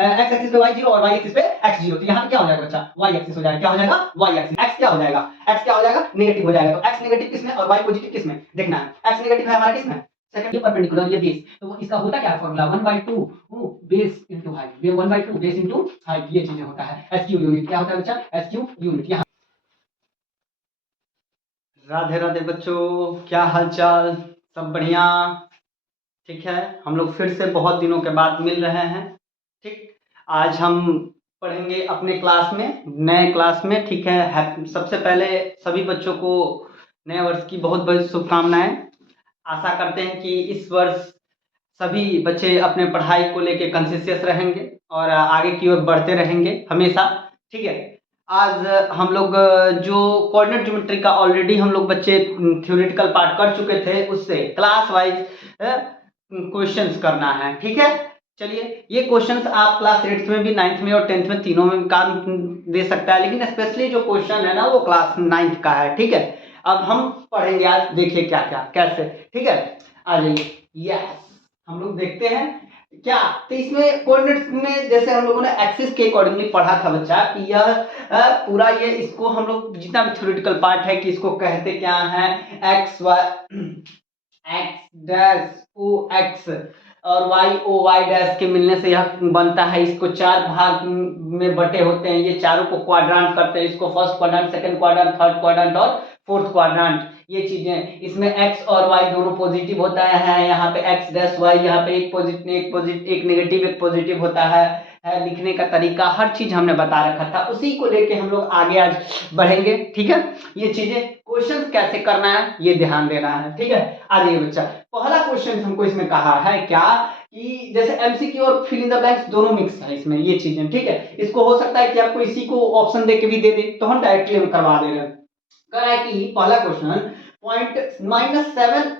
X axis पे Y zero और Y axis पे एक्स जीरो, तो यहाँ पे क्या हो जाएगा बच्चा, वाई एक्सिस हो जाएगा, क्या हो जाएगा, वाई एक्सिस। एक्स क्या हो जाएगा, एक्स क्या हो जाएगा, नेगेटिव हो जाएगा। तो एक्स नेगेटिव किसमें और वाई पॉजिटिव किसमें देखना है। एक्स नेगेटिव है हमारा किसमें, सेकंड, ये परपेंडिकुलर, ये बेस, तो इसका होता क्या फॉर्मूला 1/2 बेस इनटू हाइट, ये 1/2 बेस इनटू हाइट, ये चीजें होता है। एस क्यू यूनिट क्या होता है बच्चा, एस क्यू यूनिट। यहाँ राधे राधे बच्चों, क्या हालचाल, सब बढ़िया, ठीक है। हम लोग फिर से बहुत दिनों के बाद मिल रहे हैं, ठीक। आज हम पढ़ेंगे अपने क्लास में, नए क्लास में, ठीक है। सबसे पहले सभी बच्चों को नए वर्ष की बहुत बहुत शुभकामनाएं। आशा करते हैं कि इस वर्ष सभी बच्चे अपने पढ़ाई को लेके कॉन्शियस रहेंगे और आगे की ओर बढ़ते रहेंगे हमेशा, ठीक है। आज हम लोग जो कोऑर्डिनेट ज्योमेट्री का ऑलरेडी हम लोग बच्चे थ्योरेटिकल पार्ट कर चुके थे, उससे क्लास वाइज क्वेश्चंस करना है, ठीक है। चलिए, ये क्वेश्चंस आप क्लास 8th में भी, 9th में और 10th में तीनों में काम दे सकता है, लेकिन स्पेशली जो क्वेश्चन है ना वो क्लास 9th का है, ठीक है। अब हम पढ़ेंगे आज, देखिए क्या क्या कैसे, ठीक है। आ जाइए, यस, हम लोग देखते हैं क्या। तो इसमें कोऑर्डिनेट्स में जैसे हम लोगों ने एक्सिस के अकॉर्डिंगली पढ़ा था बच्चा कि यह पूरा ये, इसको हम लोग जितना भी थ्योरेटिकल पार्ट है कि इसको कहते क्या है, X Y X dash O X और वाई ओ वाई डैश के मिलने से यह बनता है। इसको चार भाग में बटे होते हैं, ये चारों को क्वाड्रांट करते हैं, इसको first quadrant, second quadrant, third quadrant और फोर्थ क्वाड्रांट, ये चीजें। इसमें एक्स और वाई दोनों पॉजिटिव होता है, यहाँ पे एक्स डैश वाई, यहाँ पे एक पॉजिटिव एक नेगेटिव एक पॉजिटिव होता है। लिखने का तरीका हर चीज हमने बता रखा था, उसी को लेके हम लोग आगे आज बढ़ेंगे, ठीक है। ये चीजें क्वेश्चन कैसे करना है ये ध्यान देना है, ठीक है। आ जाइए बच्चा, पहला क्वेश्चन हमको इसमें कहा है क्या कि जैसे एमसीक्यू और फिल इन द ब्लैंक्स दोनों मिक्स है इसमें, ये चीजें, ठीक है। इसको हो सकता है कि आपको इसी को ऑप्शन दे के भी दे दे, तो हम डायरेक्टली हम करवा दे रहे हैं। कह रहा है कि पहला question point -7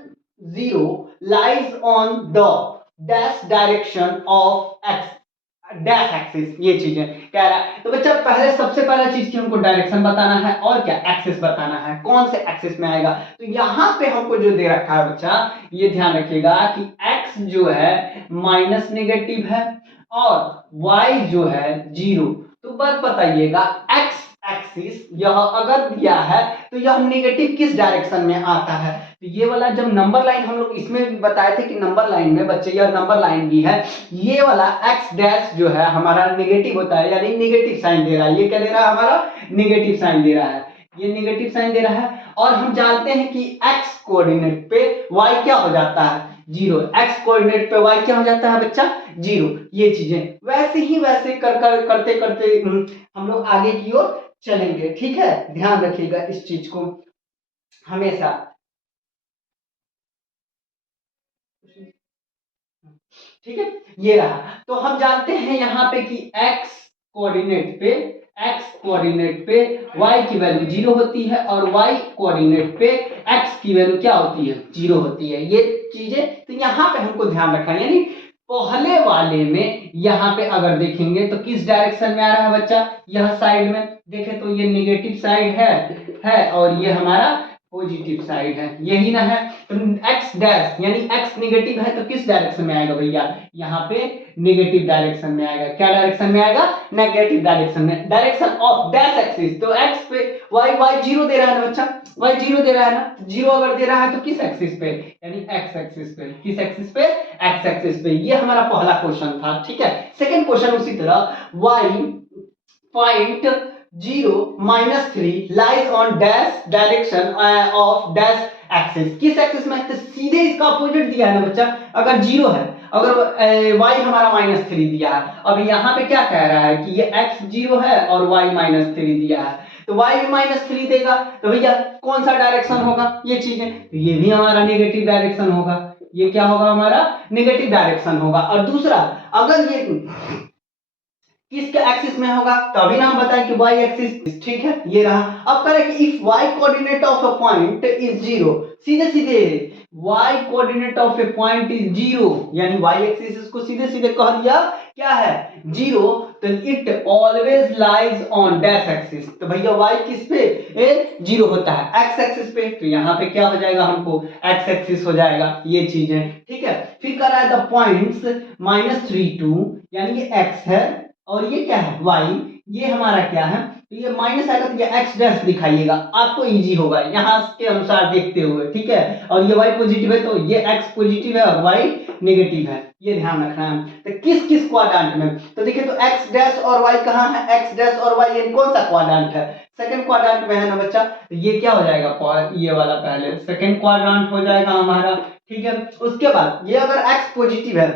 0 lies on the dash direction of x dash axis, ये चीजें कह रहा है। तो बच्चा पहले सबसे पहला चीज की हमको डायरेक्शन बताना है और क्या एक्सिस बताना है, कौन से एक्सिस में आएगा। तो यहाँ पे हमको जो दे रखा है बच्चा, ये ध्यान रखिएगा कि एक्स जो है माइनस नेगेटिव है और वाई जो है जीरो। तो बात बताइएगा, एक्स एक्सिस यह अगर दिया है तो यह नेगेटिव किस डायरेक्शन में आता है। तो ये वाला जब नंबर लाइन हम लोग इसमें भी बताए थे कि नंबर लाइन में बच्चे, यह नंबर लाइन भी है, ये वाला एक्स डैश जो है हमारा नेगेटिव होता है, यानी नेगेटिव साइन दे रहा है। ये क्या दे रहा है, हमारा नेगेटिव साइन दे रहा है, ये नेगेटिव साइन दे रहा है। और हम जानते हैं कि एक्स कोऑर्डिनेट पे वाई क्या हो जाता है, जीरो। एक्स कोऑर्डिनेट पे वाई क्या हो जाता है बच्चा, जीरो। ये चीजें वैसे ही वैसे करते करते हम लोग आगे की ओर चलेंगे, ठीक है। ध्यान रखिएगा इस चीज को हमेशा, ठीक है। ये रहा, तो हम जानते हैं यहाँ पे कि x कोऑर्डिनेट पे y की वैल्यू जीरो होती है और y कोऑर्डिनेट पे x की वैल्यू क्या होती है, जीरो होती है। ये चीजें तो यहाँ पे हमको ध्यान रखना है, यानी पहले वाले में यहाँ पे अगर देखेंगे तो किस डायरेक्शन में आ रहा है बच्चा, यह साइड में देखे तो ये नेगेटिव साइड है और ये हमारा पॉजिटिव साइड है, यही ना है। तो x डैश यानी x नेगेटिव है तो किस डायरेक्शन में आएगा भैया, यहाँ पे नेगेटिव डायरेक्शन में आएगा। क्या डायरेक्शन में आएगा, नेगेटिव डायरेक्शन में, डायरेक्शन ऑफ डैश एक्सिस। तो x पे y जीरो दे रहा है ना बच्चा, y जीरो दे रहा है ना, जीरो अगर दे रहा है तो किस एक्सिस पे, यानी x एक्सिस पे। किस एक्सिस पे, x एक्सिस पे। ये हमारा पहला क्वेश्चन था, ठीक है। सेकंड क्वेश्चन उसी तरह, y point 0-3 lies on dash direction of dash axis. किस एक्सिस में, तो सीधे इसका अपोजिट दिया है ना बच्चा। अगर जीरो है, अगर y हमारा -3 दिया है, अब यहाँ पे क्या कह रहा है कि ये x जीरो है और y -3 दिया है, तो y भी -3 देगा, तो भैया कौन सा डायरेक्शन होगा, ये चीजें, तो ये भी हमारा नेगेटिव डायरेक्शन होगा। ये क्या होगा, हमारा नेगेटिव डायरेक्शन होगा। और दूसरा, अगर ये किसके एक्सिस में होगा, तो अभी ना हम बताएं कि y एक्सिस, ठीक है। ये रहा। अब करें कि if y coordinate of a point is zero, सीधे सीधे y coordinate of a point is zero, यानी y एक्सिस इसको सीधे सीधे कह दिया क्या है, जीरो। तो it always lies on dash axis. तो भैया y किस पे 0 होता है x एक्सिस पे, तो यहाँ पे क्या हो जाएगा हमको x एक्सिस हो जाएगा, ये चीज है। ठीक है, फिर कर रहा है द पॉइंट्स -3 2 यानी ये x है और ये क्या है y, ये हमारा क्या है, तो ये माइनस आएगा तो ये x डैश दिखाइएगा, आपको इजी होगा यहाँ के अनुसार देखते हुए। ठीक है, और ये y पॉजिटिव है तो ये x पॉजिटिव है और y नेगेटिव है, ये ध्यान रखना है। तो किस किस क्वाड्रेंट में, तो देखिए तो x डैश और y कहाँ है, x डैश और y ये कौन सा क्वाड्रेंट है, सेकंड क्वाड्रेंट में है ना बच्चा। तो ये क्या हो जाएगा, ये वाला पहले सेकंड क्वाड्रेंट हो जाएगा हमारा। ठीक है, उसके बाद ये अगर x पॉजिटिव है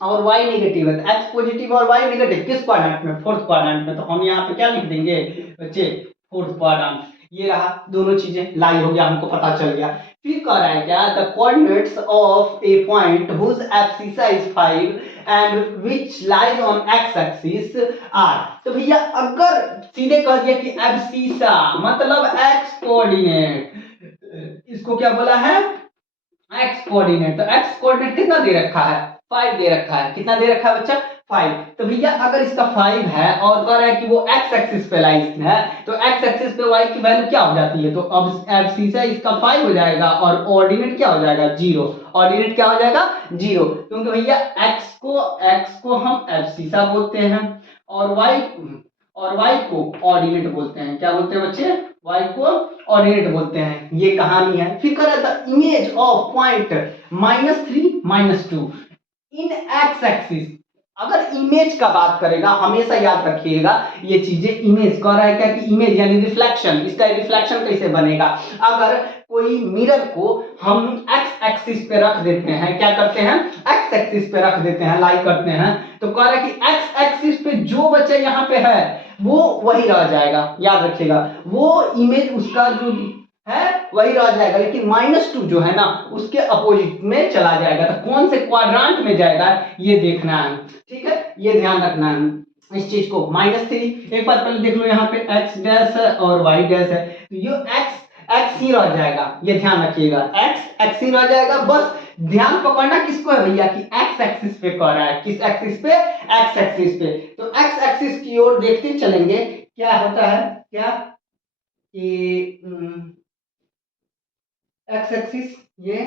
और y नेगेटिव है, तो x पॉजिटिव और y नेगेटिव किस क्वाड्रेंट में, फोर्थ क्वाड्रेंट में। तो हम यहाँ पे क्या लिख देंगे बच्चे, फोर्थ क्वाड्रेंट। ये रहा, दोनों चीजें लाई हो गया, हमको पता चल गया। फिर कह रहा है क्या, the coordinates of a point whose abscissa is 5 and which lies on x axis are. तो भैया अगर सीधे कह दिया कि एब्सिसा मतलब x कोऑर्डिनेट, इसको क्या बोला है x कोऑर्डिनेट, तो x कोऑर्डिनेट कितना दे रखा है 5 दे रखा है, कितना दे रखा है बच्चा 5। तो भैया अगर इसका 5 है और कह रहा है कि वो x एक्सिस पे लाइज है, तो x एक्सिस पे y की वैल्यू क्या हो जाती है, तो अब एब्सिसा इसका 5 हो जाएगा और ऑर्डिनेट क्या हो जाएगा 0, ऑर्डिनेट क्या हो जाएगा 0, क्योंकि भैया x को हम एब्सिसा बोलते हैं और y को ऑर्डिनेट बोलते हैं। क्या बोलते हैं बच्चे, y को ऑर्डिनेट बोलते हैं, ये कहानी है। फिर कह रहा था image of point -3 -2 in x axis. अगर इमेज का बात करेगा हमेशा याद रखिएगा ये चीजें, इमेज कह रहा है क्या कि इमेज यानी रिफ्लेक्शन, इसका रिफ्लेक्शन कैसे बनेगा, अगर कोई मिरर को हम x एक्सिस पे रख देते हैं, क्या करते हैं x एक्सिस पे रख देते हैं, लाई करते हैं, तो कह रहा है कि x एक्सिस पे जो बच्चा यहाँ पे है वो वही रह जाएगा, याद रखिएगा वो इमेज उसका जो है वही रह जाएगा, लेकिन -2 जो है ना उसके अपोजिट में चला जाएगा। तो कौन से क्वाड्रेंट में जाएगा ये देखना है। ठीक है, ये ध्यान रखना है इस चीज को। -3 एक बार पहले देख लो, यहाँ पे x डैश है और y डैश है, तो ये x ही रह जाएगा, ये ध्यान रखिएगा x ही रह जाएगा। बस ध्यान पकड़ना किसको है भैया कि x एक्सिस पे कह रहा है, किस एक्सिस पे x एक्सिस पे। तो x एक्सिस की ओर देखते चलेंगे क्या होता है, क्या कि x एक्सिस ये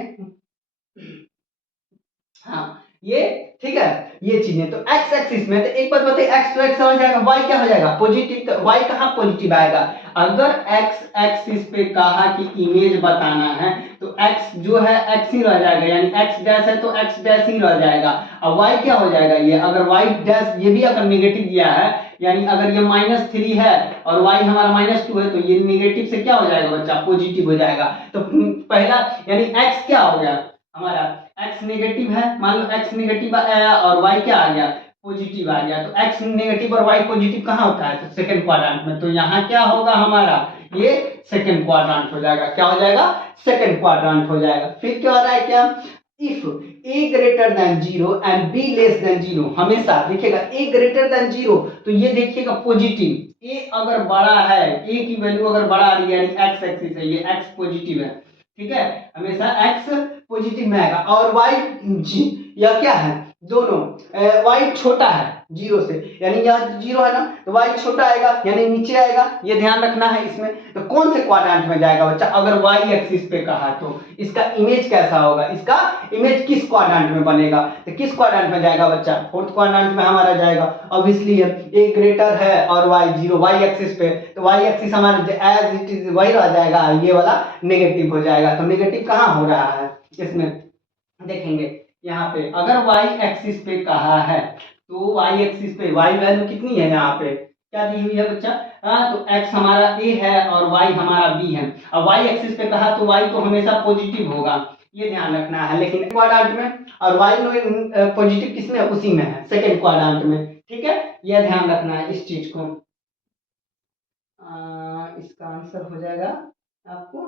हाँ ये ठीक है, ये चीजें तो x एक्सिस में, तो एक बात बताइए x तो x हो जाएगा, y क्या हो जाएगा पॉजिटिव, तो y कहाँ पॉजिटिव आएगा, अगर x एक्सिस पे कहा कि इमेज बताना है तो x जो है x ही रह जाएगा, यानी x डैश है तो x डैश ही रह जाएगा, और y क्या हो जाएगा, ये अगर y डैश ये भी अगर नेगेटिव दिया है, यानी अगर ये -3 है और y हमारा -2 है, तो ये नेगेटिव से क्या हो जाएगा बच्चा पॉजिटिव हो जाएगा। तो पहला यानी x क्या हो गया हमारा, x नेगेटिव है, मान लो x नेगेटिव आया और y क्या आ गया पॉजिटिव आ गया, तो x नेगेटिव और y पॉजिटिव कहाँ होता है, तो सेकंड क्वाड्रेंट में। तो यहाँ क्या होगा हमारा, ये सेकंड क्वाड्रेंट हो जाएगा, क्या हो जाएगा सेकंड क्वाड्रेंट हो जाएगा। फिर क्या हो रहा है क्या, if a greater than 0 and b less than 0, हमेशा देखिएगा a greater than 0 तो ये देखिएगा पॉजिटिव, a अगर बड़ा है, a की वैल्यू अगर बड़ा आ रही है यानी x एक्सिस है, ये x पॉजिटिव है, ठीक है हमेशा x पॉजिटिव में आएगा, और y या क्या है दोनों, y छोटा है 0 से, यानी यहाँ 0 है ना तो y छोटा आएगा यानी नीचे आएगा, ये ध्यान रखना है इसमें। तो कौन से क्वाड्रेंट में जाएगा बच्चा, अगर y एक्सिस पे कहा तो इसका इमेज कैसा होगा, इसका इमेज किस क्वाड्रेंट में बनेगा, तो किस क्वाड्रेंट में जाएगा बच्चा, फोर्थ क्वाड्रेंट में हमारा जाएगा ऑब्वियसली है, a ग्रेटर है और y 0 y एक्सिस पे, तो y एक्सिस हमारा एज इट इज वही रह जाएगा, ये वाला नेगेटिव हो जाएगा। तो नेगेटिव कहाँ हो रहा है इसमें देखेंगे, यहाँ पे अगर y एक्सिस पे कहा है तो y एक्सिस पे y वैल्यू कितनी है, यहाँ पे क्या दी हुई है बच्चा, तो x हमारा a है और y हमारा b है, और y एक्सिस पे कहा तो y तो हमेशा पॉजिटिव होगा, ये ध्यान रखना है। लेकिन क्वाड्रेंट में और y पॉजिटिव किसमें उसी में है सेकंड क्वाड्रेंट में, ठीक है यह ध्यान रखना है इस चीज को। इसका आंसर हो जाएगा आपको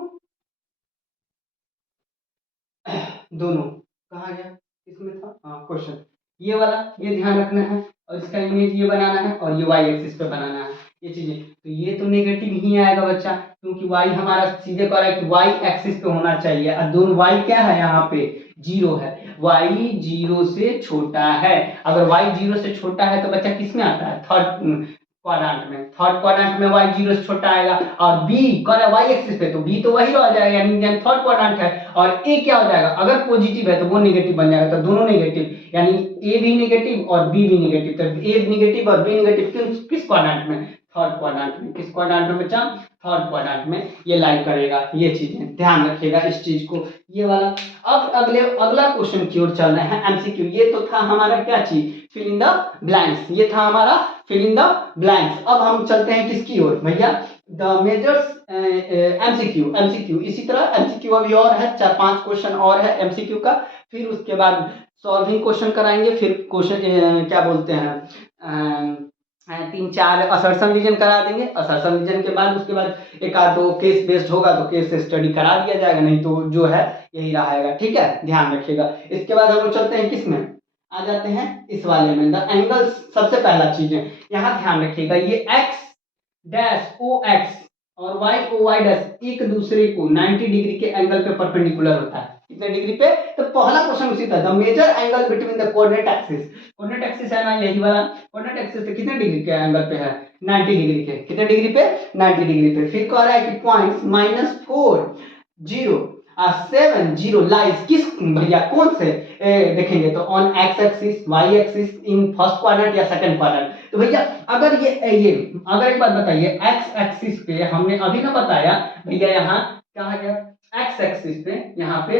दोनों, कहाँ गया इसमें था, हाँ क्वेश्चन ये वाला, ये ध्यान रखना है, और इसका इमेज ये बनाना है और ये y एक्सिस पे बनाना है, ये चीजें, तो ये तो नेगेटिव ही आएगा बच्चा, क्योंकि y हमारा सीधे कह रहा है कि y एक्सिस पे होना चाहिए, और दोनों y क्या है यहाँ पे 0 है, y 0 से छोटा है। अगर y 0 से छोटा है तो बच्चा किस में आता है, थर्ड क्वाड्रेंट में, थर्ड क्वाड्रेंट में y 0 से छोटा आएगा, और b कह रहा है y एक्सिस पे, तो b तो वही रह जाएगा, यानी थर्ड क्वाड्रेंट है, और a क्या हो जाएगा, अगर पॉजिटिव है तो वो नेगेटिव बन जाएगा, तो दोनों नेगेटिव, यानी a भी नेगेटिव और b भी नेगेटिव, तो a नेगेटिव और b नेगेटिव किस क्वाड्रेंट में, थर्ड क्वाड्रेंट में, किस क्वाड्रेंट में बच्चा, थर्ड क्वाड्रेंट में ये लाई करेगा। ये चीजें ध्यान रखिएगा इस चीज को, ये वाला। अब अगला क्वेश्चन की ओर चल रहे हैं, एमसीक्यू। ये तो था हमारा क्या चीज, फिल इन द ब्लैंक्स, ये था हमारा फिल इन द ब्लैंक्स। अब हम चलते हैं किसकी ओर भैया, द मेजर्स एमसीक्यू। एमसीक्यू इसी तरह एमसीक्यू अभी और है, 4-5 क्वेश्चन और है एमसीक्यू का, फिर उसके बाद सॉल्विंग क्वेश्चन कराएंगे, फिर क्वेश्चन क्या बोलते हैं 3-4 असर्शन रीजन करा देंगे, असर्शन रीजन के बाद उसके बाद एक आध दो केस बेस्ड होगा तो केस स्टडी करा दिया जाएगा, नहीं तो जो है यही रहेगा, ठीक है, ध्यान रखिएगा। इसके बाद हम लोग चलते हैं किस में, आ जाते हैं इस वाले में, द एंगल्स। सबसे पहला चीज है यहाँ ध्यान रखिएगा, ये x डैश ओ एक्स और y ओ वाई डैश एक दूसरे को 90 डिग्री के एंगल पे परपेंडिकुलर होता है, कितने डिग्री पे, तो पहला क्वेश्चन उसी था, the major angle between the coordinate axis. Coordinate axis है ना यही वाला, कोऑर्डिनेट एक्सिस पे कितने डिग्री के एंगल पे है, 90 डिग्री के, कितने डिग्री पे, 90 डिग्री पे। फिर कह रहा है कि पॉइंट्स -4 0 7 0 लाइज किस भैया कौन से देखेंगे, तो on X axis, Y axis, in first quadrant या सेकंड क्वाड्रेंट। तो भैया अगर ये अगर एक बात बताइए, एक्स एक्सिस पे हमने अभी ना बताया भैया, यहाँ क्या है क्या, एक्स एक्सिस पे यहाँ पे,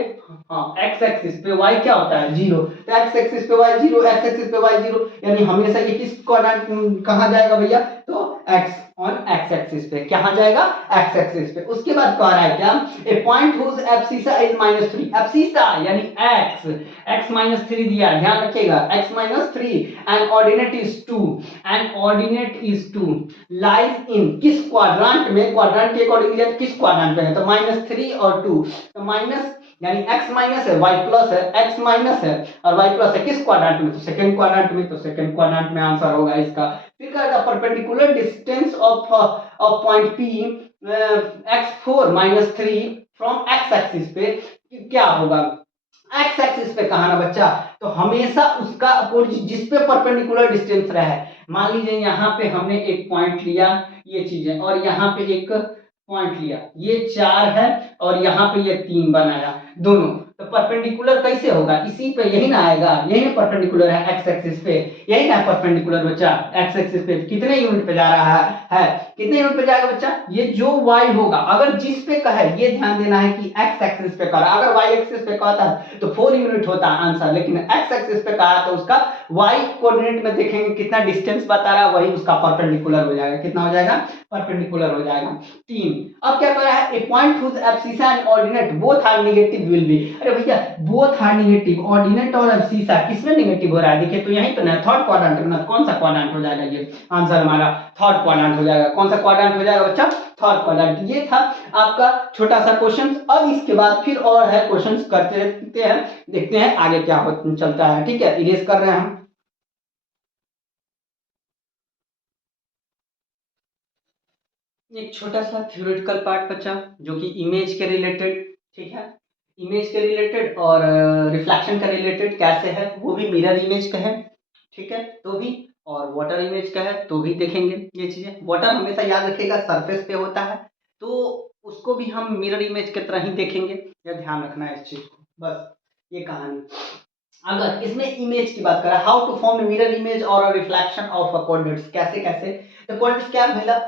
हाँ एक्स एक्सिस पे y क्या होता है 0, तो एक्स एक्सिस पे y 0, एक्स एक्सिस पे y 0, यानी हमेशा ये किस क्वाड्रेंट कहाँ जाएगा भैया, तो x ऑन एक्स एक्सिस पे, कहाँ जाएगा, एक्स एक्सिस पे। उसके बाद कह रहा है क्या, a point whose abscissa is -3, abscissa यानी x -3 दिया, ध्यान रखिएगा x -3 and ordinate is 2, and ordinate is 2 lies in किस क्वाड्रेंट में, क्वाड्रेंट के अकॉर्डिंग दिया, किस क्वाड्रेंट पे है, तो -3 और 2, तो माइनस यानी x माइनस है y प्लस है, x माइनस है और y प्लस है, किस क्वाड्रेंट में, तो सेकंड क्वाड्रेंट में, तो सेकंड क्वाड्रेंट में आंसर होगा इसका। फिर कहेगा perpendicular distance of point P x4 -3 from x axis पे क्या होगा, एक्स एक्सिस पे कहा ना बच्चा, तो हमेशा उसका अपोजिट जिस पे परपेंडिकुलर डिस्टेंस रहा है, मान लीजिए यहाँ पे हमने एक पॉइंट लिया ये चीजें, और यहाँ पे एक पॉइंट लिया, ये 4 है और यहाँ पे ये 3 बनाया दोनों, तो परपेंडिकुलर कैसे होगा, इसी पे यही ना आएगा, यही ना परपेंडिकुलर है एक्स एक्सिस पे, यही ना परपेंडिकुलर बच्चा एक्स एक्सिस पे, कितने यूनिट पे जा रहा है कितने यूनिट पे जाएगा बच्चा, ये जो y होगा, अगर जिस पे कहे, ये ध्यान देना है कि x एक्सिस पे कहा, अगर y एक्सिस पे कहता है तो 4 यूनिट होता है आंसर, लेकिन x एक्सिस पे कहा तो उसका y कोऑर्डिनेट में देखेंगे कितना डिस्टेंस बता रहा है, वही उसका परपेंडिकुलर हो जाएगा, कितना हो जाएगा, परपेंडिकुलर हो जाएगा 3। अब क्या कर रहा है, a point whose abscissa and ordinate both are negative will be, अरे भैया बोथ आर नेगेटिव, ऑर्डिनेट और एब्सिसा किसमें नेगेटिव हो रहा है, देखिए तो यहीं तो ना थर्ड क्वाड्रेंट में, कौन सा क्वाड्रेंट हो जाएगा, ये आंसर हमारा थर्ड क्वाड्रेंट हो जाएगा, कौन सा क्वाड्रेंट हो जाएगा बच्चा, थर्ड क्वाड्रेंट। ये था आपका छोटा सा क्वेश्चन। अब इसके बाद फिर और है क्वेश्चंस करते रहते हैं, देखते हैं आगे क्या चलता है, ठीक है, इरेज कर रहे हैं हम। एक छोटा सा थ्योरेटिकल पार्ट बच्चा जो कि इमेज के रिलेटेड, ठीक है, इमेज के रिलेटेड और रिफ्लेक्शन का रिलेटेड कैसे है, वो भी मिरर इमेज का है, ठीक है, तो भी, और वाटर इमेज का है तो भी देखेंगे ये चीजें। वाटर हमेशा याद रखिएगा सरफेस पे होता है, तो उसको भी हम मिरर इमेज की तरह ही देखेंगे, या ध्यान रखना है इस चीज को, बस ये कहानी। अगर इसमें इमेज की बात करें, how to form mirror image और रिफ्लेक्शन ऑफ कोऑर्डिनेट्स, कैसे कैसे, तो कोऑर्डिनेट्स क्या पहला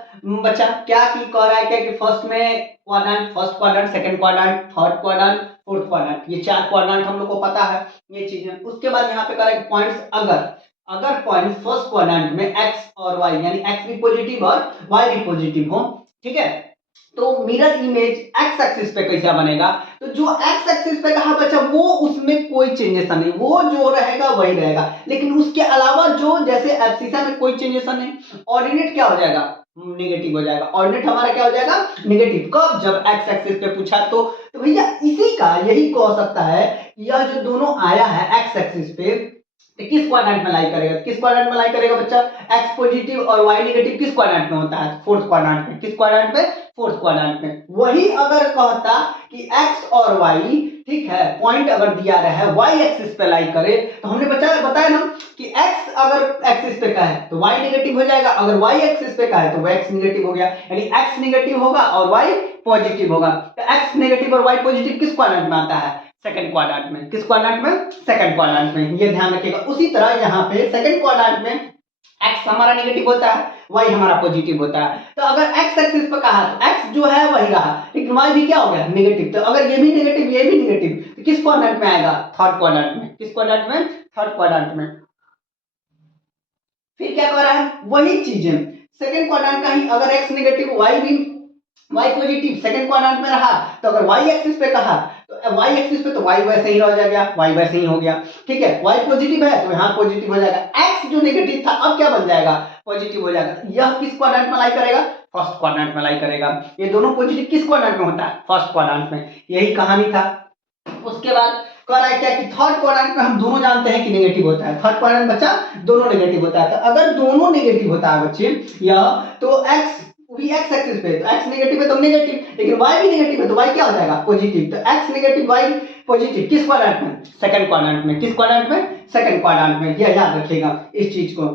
बच्चा क्या की कह रहा है क्या कि फर्स्ट में quadrant, first quadrant, second quadrant, third quadrant, fourth quadrant, ये 4 क्वाड्रेंट हम लोग को पता है ये चीजें। उसके बाद यहाँ पे कह रहा है पॉइंट्स, अगर पॉइंट फर्स्ट क्वाड्रेंट में x और y यानी x भी पॉजिटिव और y भी पॉजिटिव हो, ठीक है, तो मिरर इमेज एक्स एक्सिस पे कैसा बनेगा, तो जो एक्स एक्सिस पे कहा बच्चा वो उसमें कोई चेंजेस नहीं, वो जो रहेगा वही रहेगा, लेकिन उसके अलावा जो जैसे एब्सिसा में कोई चेंजेस नहीं, ऑर्डिनेट क्या हो जाएगा, नेगेटिव हो जाएगा, ऑर्डिनेट हमारा क्या हो जाएगा, नेगेटिव। कब, जब एक्स एक्सिस पे पूछा तो भैया इसी का यही कह सकता है, यह जो दोनों आया है एक्स एक्सिस पे, तो किस क्वाड्रेंट में लाई करेगा? किस क्वाड्रेंट में लाई करेगा बच्चा? एक्स पॉजिटिव और वाई नेगेटिव किस क्वाड्रेंट में होता है? फोर्थ क्वाड्रेंट में। किस क्वाड्रेंट में? फोर्थ क्वाड्रेंट में। वही अगर कहता कि एक्स और वाई, ठीक है, पॉइंट अगर दिया रहा है वाई एक्सिस पे लाई करे, तो हमने बताया ना कि एक्स अगर एक्सिस पे का है तो वाई नेगेटिव हो जाएगा, अगर वाई एक्सिस पे का है तो वाई एक्स नेगेटिव हो गया, यानी एक्स नेगेटिव होगा और वाई पॉजिटिव होगा। तो एक्स नेगेटिव और वाई पॉजिटिव किस क्वाड्रेंट में आता है? सेकंड क्वाड्रेंट में। किस क्वाड्रेंट में? सेकंड क्वाड्रेंट में। ये ध्यान रखिएगा। उसी तरह यहाँ पे सेकंड क्वाड्रेंट में एक्स हमारा नेगेटिव होता है, वाई हमारा पॉजिटिव होता है। तो अगर एक्स एक्सिस पे कहा तो एक्स जो है वही रहा, लेकिन वाई भी क्या हो गया? नेगेटिव। तो अगर ये भी नेगेटिव ये भी नेगेटिव तो किस क्वाड्रेंट में आएगा? थर्ड क्वाड्रेंट में। किस क्वाड्रेंट में? थर्ड क्वाड्रेंट में। फिर क्या कर रहा है? वही चीजें सेकंड क्वाड्रेंट का ही, अगर एक्स नेगेटिव वाई भी वाई पॉजिटिव सेकंड क्वाड्रेंट में रहा, तो अगर वाई एक्सिस पे कहा तो वाई एक्सिस पे तो वाई वैसे ही रह जाएगा, वाई वैसे ही हो गया, ठीक है। वाई पॉजिटिव है तो यहाँ पॉजिटिव हो जाएगा, एक्स जो नेगेटिव था अब क्या बन जाएगा? पॉजिटिव हो जाएगा। यह किस क्वाड्रेंट में लाई करेगा? फर्स्ट क्वाड्रेंट में लाई करेगा। ये दोनों पॉजिटिव किस क्वाड्रेंट में होता है? फर्स्ट क्वाड्रेंट में। यही कहानी था। उसके बाद कह रहा है क्या कि थर्ड क्वाड्रेंट में हम दोनों जानते हैं कि नेगेटिव होता है। थर्ड क्वाड्रेंट बच्चा दोनों नेगेटिव होता है। तो अगर दोनों नेगेटिव होता है बच्चे यह, तो एक्स भी एक्स एक्सिस पे तो एक्स नेगेटिव है तो नेगेटिव, लेकिन वाई भी नेगेटिव है तो वाई क्या हो जाएगा? पॉजिटिव। तो एक्स नेगेटिव वाई पॉजिटिव किस क्वाड्रेंट में? सेकंड क्वाड्रेंट में। किस क्वाड्रेंट में? सेकंड क्वाड्रेंट में। यह याद रखिएगा इस चीज को।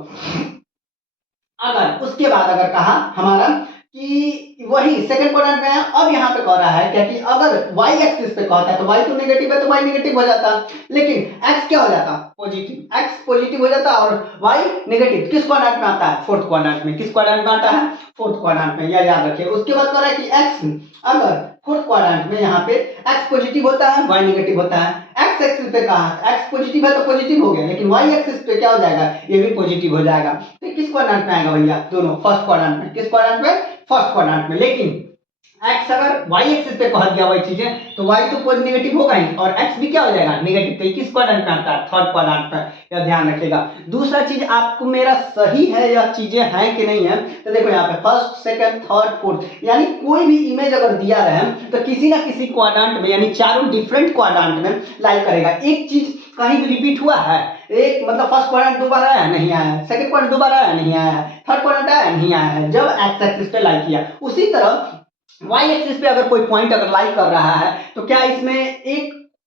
अगर उसके बाद अगर कहा हमारा कि वही सेकंड क्वाड्रेंट में है, अब यहाँ पे कह रहा है क्या कि अगर y एक्सिस पे कहता है तो y तो नेगेटिव है तो y नेगेटिव हो जाता, लेकिन x क्या हो जाता? पॉजिटिव। x पॉजिटिव हो जाता और y नेगेटिव। किस क्वाड्रेंट में आता है? फोर्थ क्वाड्रेंट में। किस क्वाड्रेंट में आता है? फोर्थ क्वाड्रेंट में। यह याद रखिए। उसके बाद कह रहा है कि x अगर फोर्थ क्वाड्रेंट में यहाँ पे x पॉजिटिव होता है y नेगेटिव होता है, x एक्सिस पे कहा x पॉजिटिव है तो पॉजिटिव हो गया, लेकिन y एक्सिस पे क्या हो जाएगा? ये भी पॉजिटिव हो जाएगा। तो किस क्वाड्रेंट में आएगा भैया? दोनों फर्स्ट क्वाड्रेंट में। किस क्वाड्रेंट में? फर्स्ट क्वाड्रेंट में। लेकिन x अगर y एक्सिस पे कह दिया वही चीजें तो y तो नेगेटिव होगा ही और x भी क्या हो जाएगा? नेगेटिव। तो किस क्वाड्रेंट में आता है? थर्ड क्वाड्रेंट में। यह ध्यान रखिएगा। दूसरा चीज आपको मेरा सही है यह चीजें हैं कि नहीं है, तो देखो यहाँ पे फर्स्ट सेकंड थर्ड फोर्थ, यानी कोई भी इमेज अगर दिया रहे तो किसी ना किसी क्वाड्रेंट में, यानी चारों डिफरेंट क्वाड्रेंट में लाई करेगा। एक चीज कहीं भी रिपीट हुआ है? एक मतलब फर्स्ट क्वाड्रेंट दोबारा आया नहीं आया है, सेकंड क्वाड्रेंट दोबारा आया नहीं आया है, थर्ड क्वाड्रेंट आया नहीं आया है, जब एक्स एक्सिस पे लाई किया। उसी तरह वाई एक्सिस पे अगर कोई पॉइंट अगर लाई कर रहा है तो क्या इसमें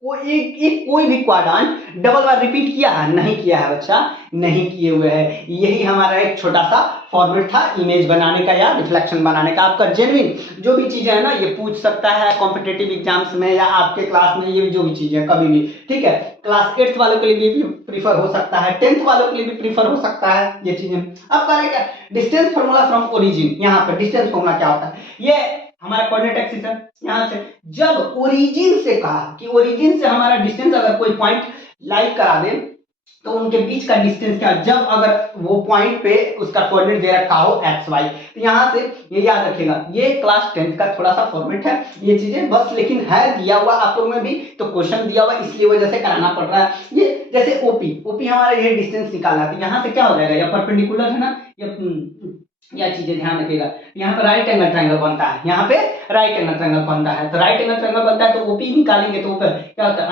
कोई भी क्वाड्रेंट डबल बार रिपीट किया है? नहीं किया है बच्चा, नहीं किए हुए हैं। यही हमारा एक छोटा सा फॉर्मेट था इमेज बनाने का या रिफ्लेक्शन बनाने का। आपका जेन्युइन जो भी चीजें है ना ये पूछ सकता है कॉम्पिटिटिव एग्जाम्स में या आपके क्लास में, ये जो भी चीजें कभी भी, ठीक है। क्लास 8th वालों के लिए भी प्रीफर हो सकता है, 10th वालों के लिए भी प्रीफर हो सकता है ये चीजें। अब करेगा डिस्टेंस फॉर्मूला फ्रॉम ओरिजिन। यहाँ पर डिस्टेंस फॉर्मूला क्या होता है? ये हमारा कोऑर्डिनेट एक्सिस है। यहाँ से जब ओरिजिन से कहा कि ओरिजिन से हमारा डिस्टेंस अगर कोई पॉइंट लाई करा दे तो उनके बीच का डिस्टेंस क्या, जब अगर वो पॉइंट पे उसका कोऑर्डिनेट दे रखा हो एक्स वाई, तो यहाँ से ये याद रखिएगा। ये क्लास 10th का थोड़ा सा फॉर्मेट है ये चीजें बस, लेकिन है दिया हुआ आप लोग में भी, तो क्वेश्चन दिया हुआ इसलिए वजह से कराना पड़ रहा है। ये जैसे ओपी हमारा ये डिस्टेंस निकालना है, तो यहाँ से क्या हो जाएगा? या परपेंडिकुलर है ना, या चीजें ध्यान रखिएगा। यहाँ पे राइट एंगल ट्रायंगल बनता है, यहाँ पे राइट एंगल ट्रायंगल बनता है, तो राइट एंगल ट्रायंगल बनता है तो ओपी निकालेंगे तो ऊपर क्या होता है?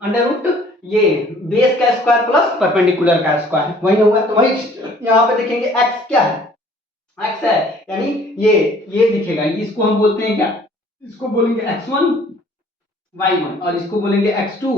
अंडर रूट ये बेस का स्क्वायर प्लस परपेंडिकुलर का स्क्वायर, वही होगा। तो वही यहाँ पे देखेंगे एक्स क्या है? एक्स है, यानी ये दिखेगा। इसको हम बोलते हैं क्या? इसको बोलेंगे x1 y1 और इसको बोलेंगे x2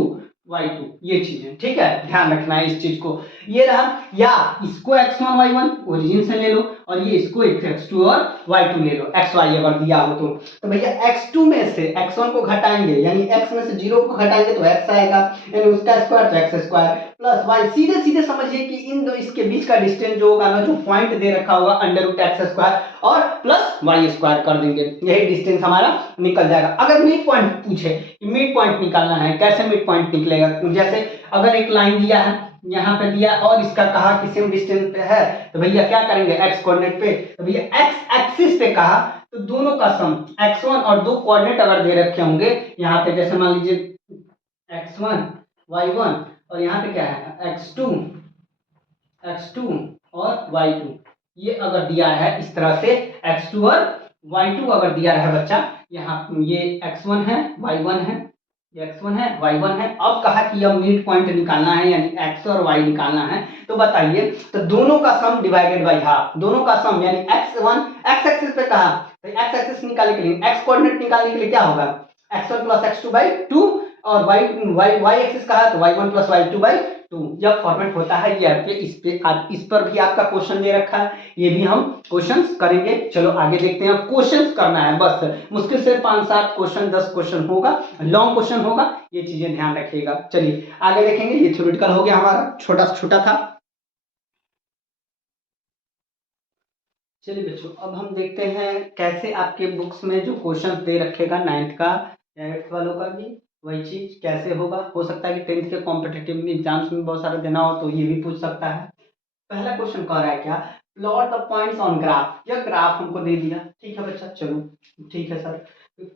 y2। ये चीजें ठीक है, ध्यान रखना है इस चीज को। ये रहा, या इसको x1 y1 ओरिजिन से ले लो और ये इसको x2 और y2 ले लो, xy अगर दिया हो तो भैया x2 में से x1 को घटाएंगे, यानी x में से 0 को घटाएंगे तो x आएगा, यानी उसका स्क्वायर तो x स्क्वायर प्लस y। सीधे सीधे समझिए कि इन दो इसके बीच का डिस्टेंस जो होगा ना, जो पॉइंट दे रखा होगा अंडर रूट एक्स स्क्वायर और प्लस वाई स्क्वायर कर देंगे, यही डिस्टेंस हमारा निकल जाएगा। अगर मिड पॉइंट पूछे कि मिड पॉइंट निकालना है, कैसे मिड पॉइंट निकलेगा? जैसे अगर एक लाइन दिया है यहाँ पे दिया और इसका कहा कि सेम डिस्टेंस पे है, तो भैया क्या करेंगे? एक्स कोऑर्डिनेट पे, तो भैया एक्स एक्सिस पे कहा तो दोनों का सम x1 और दो कोऑर्डिनेट अगर दे रखे होंगे यहाँ पे, जैसे मान लीजिए x1 y1 और यहाँ पे क्या है x2 और y2, ये अगर दिया है इस तरह से x2 और y2 अगर दिया है बच्चा, यहाँ ये x1 है y1 है, ये x1 है y1 है। अब कहा कि अब मिड पॉइंट निकालना है यानी x और y निकालना है, तो बताइए, तो दोनों का सम डिवाइडेड बाय हाफ, दोनों का सम यानी x1 x एक्सिस पे कहा, तो x एक्सिस निकालने के लिए x कोऑर्डिनेट निकालने के लिए क्या होगा, x1 प्लस x2 बाई 2, और y एक्सिस कहा तो y1 प्लस y2 बाई 2। जब फॉर्मेट होता है ये आपके इस पर भी आपका क्वेश्चन दे रखा है, ये भी हम क्वेश्चंस करेंगे। चलो आगे देखते हैं, क्वेश्चंस करना है बस, मुश्किल से 5-7 क्वेश्चन 10 क्वेश्चन होगा, लॉन्ग क्वेश्चन होगा, ये चीजें ध्यान रखिएगा। चलिए आगे देखेंगे, ये थ्योरेटिकल हो गया हमारा, छोटा छोटा था। चलिए बच्चों, अब हम देखते हैं कैसे आपके बुक्स में जो क्वेश्चंस दे रखेगा 9th का या 8th वालों का भी वही चीज कैसे होगा। हो सकता है कि 10th के कॉम्पिटिटिव एग्जाम्स में बहुत सारा देना हो तो ये भी पूछ सकता है। पहला क्वेश्चन कह रहा है क्या, plot the points on graph. यह ग्राफ हमको दे दिया, ठीक है बच्चा, चलो ठीक है सर।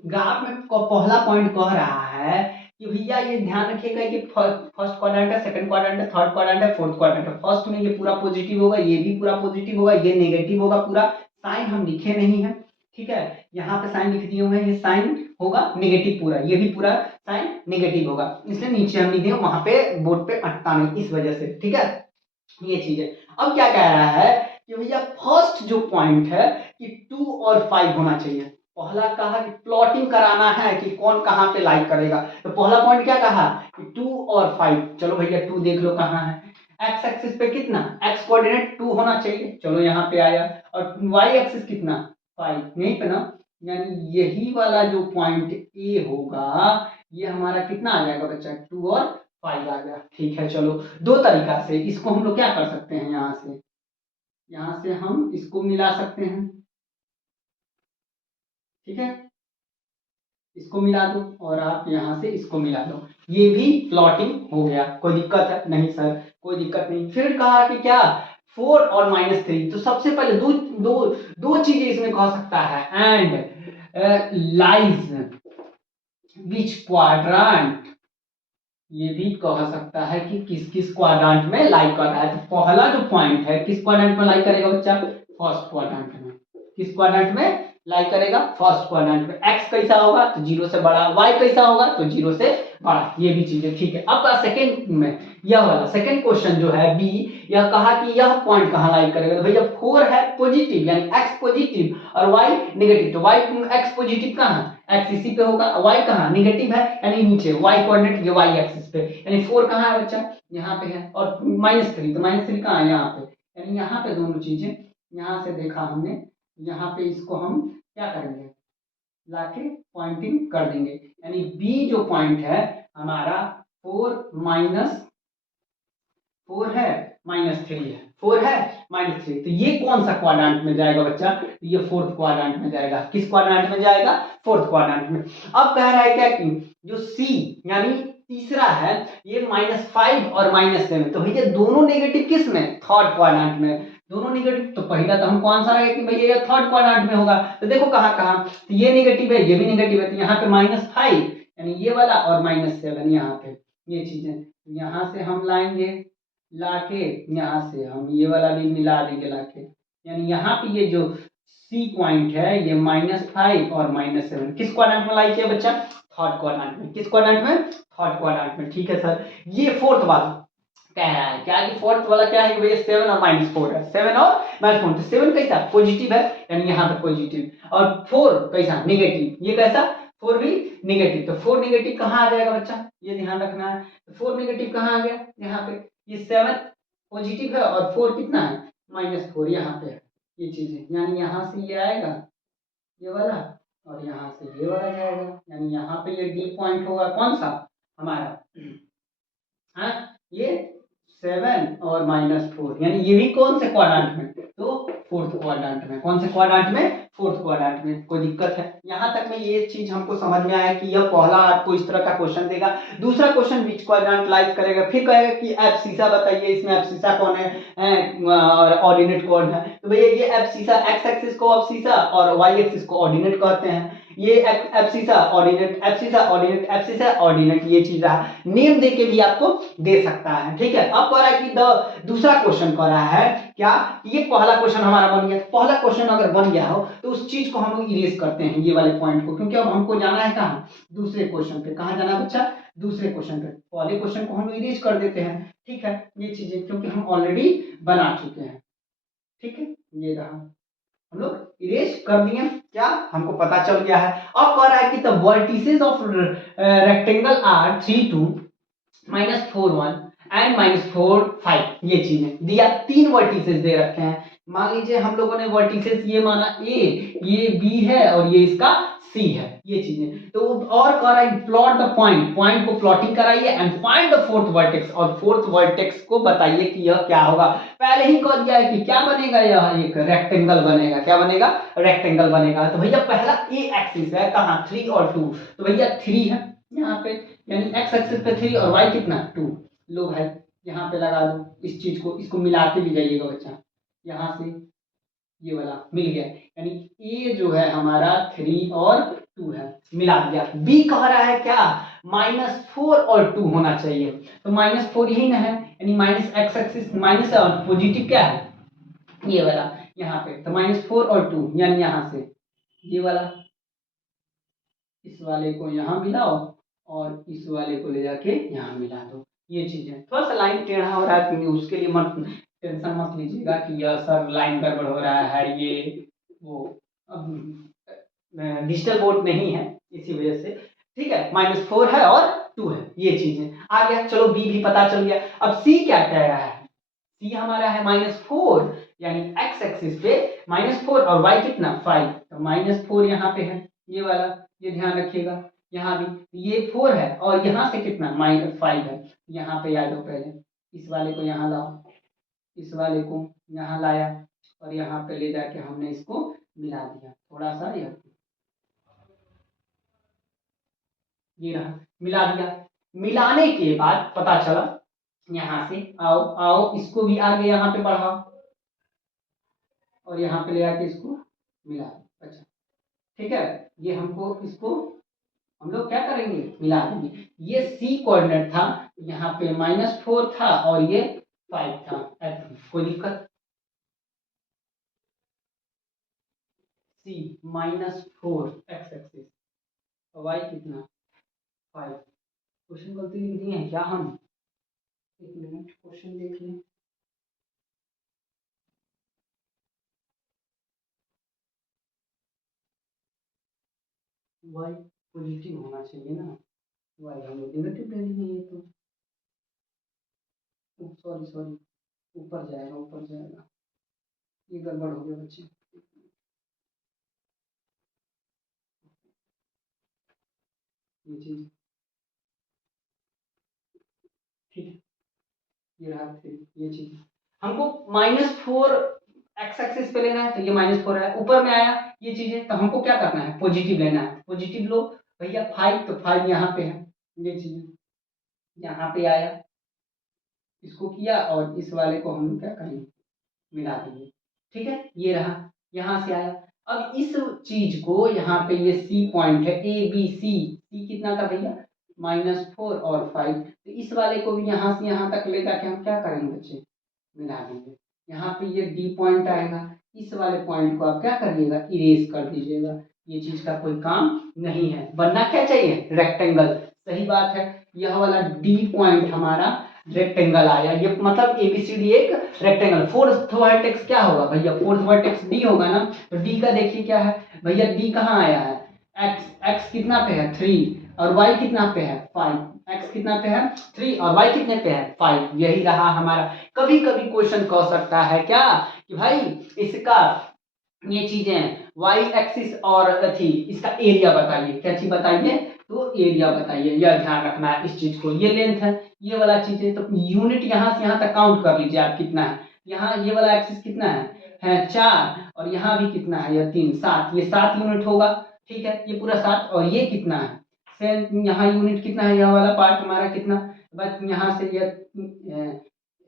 ग्राफ में पहला पॉइंट कह रहा है कि भैया ये ध्यान रखिएगा कि फर्स्ट क्वाड्रेंट है, सेकंड क्वाड्रेंट है, थर्ड क्वाड्रेंट है, फोर्थ क्वाड्रेंट है। फर्स्ट में ये पूरा पॉजिटिव होगा, ये भी पूरा पॉजिटिव होगा, ये नेगेटिव होगा पूरा। साइन हम लिखे नहीं है, ठीक है, यहाँ पे साइन लिख दिए हुए हैं, ये साइन होगा नेगेटिव पूरा, ये भी पूरा साइन नेगेटिव होगा, इसलिए नीचे हम लिख दिए, वहां पे बोर्ड पे अटका नहीं, इस वजह से, ठीक है, ये चीज है। अब क्या कह रहा है कि भैया फर्स्ट जो पॉइंट है कि 2 और 5 होना चाहिए। पहला कहा कि प्लॉटिंग कराना है कि कौन कहाँ पे लाइक करेगा, तो पहला पॉइंट क्या कहा कि 2 और 5। चलो भैया 2 देख लो कहाँ है, एक्स एक्सिस पे कितना, एक्स कोऑर्डिनेट 2 होना चाहिए, चलो यहाँ पे आया, और वाई एक्सिस कितना 5, यहीं पे ना, यानी यही वाला जो पॉइंट ए होगा ये हमारा कितना आ जाएगा बच्चा, 2 और 5 आ गया। ठीक है, चलो दो तरीका से इसको हम लोग क्या कर सकते हैं, यहाँ से हम इसको मिला सकते हैं, ठीक है, इसको मिला दो और आप यहाँ से इसको मिला दो, ये भी प्लॉटिंग हो गया। कोई दिक्कत है नहीं सर, कोई दिक्कत नहीं। फिर कहा कि क्या 4 और -3, तो सबसे पहले दो दो दो चीजें इसमें कह सकता है, एंड लाइज विच क्वाड्रेंट, ये भी कह सकता है कि किस किस क्वाड्रेंट में लाइक कर रहा है। तो पहला जो पॉइंट है किस क्वाड्रेंट में लाइक करेगा बच्चा, फर्स्ट क्वाड्रेंट में। किस क्वाड्रेंट में लाइक करेगा, फर्स्ट क्वाड्रेंट में। एक्स कैसा होगा तो 0 से बड़ा, वाई कैसा होगा तो 0 से बड़ा, ये भी चीज है, ठीक है। अब सेकंड में यह वाला सेकंड क्वेश्चन जो है बी, यह कहा कि यह पॉइंट कहां लाइक करेगा, तो भैया 4 है पॉजिटिव यानी एक्स पॉजिटिव और वाई नेगेटिव, तो वाई एक्स पॉजिटिव कहां, एक्स इसी पे होगा, वाई कहां नेगेटिव है यानी नीचे, वाई कोऑर्डिनेट ये वाई एक्सिस पे, यानी 4 कहां है बच्चा, यहाँ पे है, और -3, तो -3 कहां है, यहाँ पे, यानी यहाँ पे दोनों चीजें, यहाँ से देखा हमने, यहाँ पे इसको हम क्या करेंगे, लाके पॉइंटिंग कर देंगे, यानी बी जो पॉइंट है हमारा 4 है -3 है, 4 है -3, तो ये कौन सा क्वाड्रेंट में जाएगा बच्चा, तो ये फोर्थ क्वाड्रेंट में जाएगा। किस क्वाड्रेंट में जाएगा, फोर्थ क्वाड्रेंट में। अब कह रहा है क्या कि जो सी यानी तीसरा है ये -5 और -7, तो भैया दोनों नेगेटिव किस में, थर्ड क्वाड्रेंट में, दोनों नेगेटिव, तो पहला तो हम कौन सा रहेगा कि भैया ये थर्ड क्वाड्रेंट में होगा, तो देखो कहाँ कहाँ, तो ये नेगेटिव है ये भी नेगेटिव है, तो यहाँ पे -5 यानी ये वाला और -7 यहाँ पे, ये चीजें यहाँ से हम लाएंगे, लाके यहाँ से हम ये वाला भी मिला देंगे लाके, यानी यहाँ पे ये जो सी पॉइंट है ये -5 और -7 किस क्वाड्रेंट में लाई किया बच्चा, थर्ड क्वाड्रेंट में। किस क्वाड्रेंट में, थर्ड क्वाड्रेंट में, ठीक है सर। ये फोर्थ वाला कह रहा है क्या कि फोर्थ वाला क्या है कि भैया 7 और -4 है, 7 और -4, तो 7 कैसा पॉजिटिव है यानी यहाँ पे पॉजिटिव, और 4 कैसा नेगेटिव, ये कैसा 4 भी नेगेटिव, तो 4 नेगेटिव कहाँ आ जाएगा बच्चा, ये ध्यान रखना है, 4 नेगेटिव कहाँ आ गया, यहाँ पे, ये 7 पॉजिटिव है और 4 कितना है -4, यहाँ पे है, ये चीज है, यानी यहाँ से ये आएगा ये वाला और यहाँ से ये वाला जाएगा, यानी यहाँ पे ये डी पॉइंट होगा कौन सा हमारा, हाँ ये 7 और -4, यानी ये भी कौन से क्वाड्रेंट में, तो फोर्थ क्वाड्रेंट में। कौन से क्वाड्रेंट में, फोर्थ क्वाड्रेंट में। कोई दिक्कत है, यहाँ तक में ये चीज हमको समझ में आया कि यह पहला आपको इस तरह का क्वेश्चन देगा। दूसरा क्वेश्चन विच क्वाड्रेंट लाइक करेगा, फिर कहेगा कि एब्सिसा बताइए, इसमें एब्सिसा कौन है और ऑर्डिनेट कौन है, तो भैया ये एब्सिसा एक्स एक्सिस को एब्सिसा और वाई एक्सिस को ऑर्डिनेट कहते हैं। ये abscissa ordinate, abscissa ordinate, abscissa ordinate, ये चीज रहा। नेम दे के भी आपको दे सकता है, ठीक है। अब कह रहा है कि दूसरा क्वेश्चन कह रहा है क्या, ये पहला क्वेश्चन हमारा बन गया। पहला क्वेश्चन अगर बन गया हो तो उस चीज को हम लोग इरेज करते हैं, ये वाले पॉइंट को, क्योंकि अब हमको जाना है कहाँ, दूसरे क्वेश्चन पे। कहाँ जाना है बच्चा, दूसरे क्वेश्चन पे। पहले क्वेश्चन को हम लोग इरेज कर देते हैं, ठीक है, ये चीजें क्योंकि हम ऑलरेडी बना चुके हैं, ठीक है। ये रहा, हम लोग इरेज कर दिए, क्या हमको पता चल गया है। अब कह रहा है कि the vertices of rectangle are 3 2 -4 1 and -4 5, ये चीजें दिया। तीन वर्टिसेस दे रखे हैं। मान लीजिए हम लोगों ने वर्टिसेस ये माना ए, ये बी है और ये इसका सी है, ये चीजें। तो और कह रहा है प्लॉट द पॉइंट, पॉइंट को प्लॉटिंग कराइए and find the fourth vertex, और फोर्थ वर्टेक्स को बताइए कि यह क्या होगा। पहले ही कह दिया है कि क्या बनेगा, यह एक रेक्टेंगल बनेगा। क्या बनेगा, रेक्टेंगल बनेगा। तो भैया पहला ए एक्सिस है, कहां 3 और 2, तो भैया 3 है यहाँ पे, यानी एक्स एक्सिस पे 3 और वाई कितना 2। लो भाई यहाँ पे लगा दो इस चीज को, इसको मिलाते भी जाइएगा बच्चा, यहाँ से ये वाला मिल गया, यानी ए जो है हमारा 3 और 2 है, मिला दिया। बी कह रहा है क्या, -4 और 2 होना चाहिए, तो -4 यही ना है, यानी माइनस एक्स एक्सिस माइनस है और पॉजिटिव क्या है ये वाला यहाँ पे, तो -4 और 2, यानी यहाँ से ये वाला, इस वाले को यहाँ मिलाओ और इस वाले को ले जाके यहाँ मिला दो। ये चीज है, थोड़ा सा लाइन टेढ़ा हो रहा है, उसके लिए मत टेंशन मत लीजिएगा कि यह सर लाइन गड़बड़ हो रहा है, ये वो अब डिजिटल बोर्ड नहीं है इसी वजह से, ठीक है। -4 है और 2 है, ये चीज है। आ गया, चलो बी भी पता चल गया। अब सी क्या कह रहा है, सी हमारा है -4, यानी एक्स एक्सिस पे -4 और वाई कितना 5, तो -4 यहाँ पे है ये वाला, ये ध्यान रखिएगा। यहाँ भी ये 4 है और यहाँ से कितना -5 है, यहाँ पे आ जाओ, पहले इस वाले को यहाँ लाओ, इस वाले को यहाँ लाया और यहाँ पे ले जाके हमने इसको मिला दिया, थोड़ा सा ये रहा, मिला दिया। मिलाने के बाद पता चला, यहाँ से आओ आओ, इसको भी आगे यहाँ पे बढ़ाओ और यहाँ पे ले आके इसको मिला। अच्छा ठीक है, ये हमको इसको हम लोग क्या करेंगे, मिला देंगे। ये सी कोऑर्डिनेट था, यहाँ पे -4 था और ये 5 था, कोई दिक्कत। सी -4 एक्स एक्सिस, वाई कितना 5। क्वेश्चन गलती लिख दिए हैं क्या हम, एक मिनट क्वेश्चन देख लें। वाई पॉजिटिव होना चाहिए ना, वाई हम लोग नेगेटिव ले लेंगे, ये तो सॉरी सॉरी, ऊपर जाएगा ऊपर जाएगा, ये गड़बड़ हो गया बच्चे। ये चीज ठीक है, ये रहा ये चीज हमको -4 एक्स एक्सिस पे लेना है, तो ये -4 है, ऊपर में आया ये चीजें, तो हमको क्या करना है, पॉजिटिव लेना है। पॉजिटिव लो भैया 5, तो 5 यहाँ पे है, ये चीजें यहाँ पे आया, इसको किया और इस वाले को हम क्या करेंगे, मिला देंगे, ठीक है। ये रहा, यहाँ से आया। अब इस चीज को यहाँ पे ये सी पॉइंट है, ए बी सी, सी कितना था भैया -4 और 5, तो इस वाले को भी यहाँ से यहाँ तक ले जाके हम क्या करेंगे बच्चे, मिला देंगे। यहाँ पे ये डी पॉइंट आएगा, इस वाले पॉइंट को आप क्या करिएगा, इरेज कर दीजिएगा। ये चीज का कोई काम नहीं है, बनना क्या चाहिए, रेक्टेंगल। सही बात है, यह वाला डी पॉइंट हमारा रेक्टेंगल आया, ये मतलब एबीसीडी एक रेक्टेंगल। फोर्थ वर्टेक्स क्या होगा भैया, फोर्थ वर्टेक्स डी होगा ना, तो डी का देखिए क्या है भैया, डी कहाँ आया है, एक्स, एक्स कितना पे है 3 और वाई कितना पे है 5, एक्स कितना पे है 3 और वाई कितने पे है 5, यही रहा हमारा। कभी कभी क्वेश्चन कह सकता है क्या कि भाई इसका ये चीजें वाई एक्सिस और थी, इसका एरिया बताइए, क्या चीज बताइए, तो एरिया बताइए, यह ध्यान रखना है इस चीज को। ये लेंथ है, ये वाला चीज है, तो यूनिट यहाँ से यहाँ तक काउंट कर लीजिए आप कितना है। यहाँ ये वाला एक्सिस कितना है 4 और यहाँ भी कितना है, यह 3 7, ये 7 यूनिट होगा, ठीक है, ये पूरा 7 और ये कितना है सेम, यहाँ यूनिट कितना है, यह वाला पार्ट हमारा कितना, बस यहाँ से ये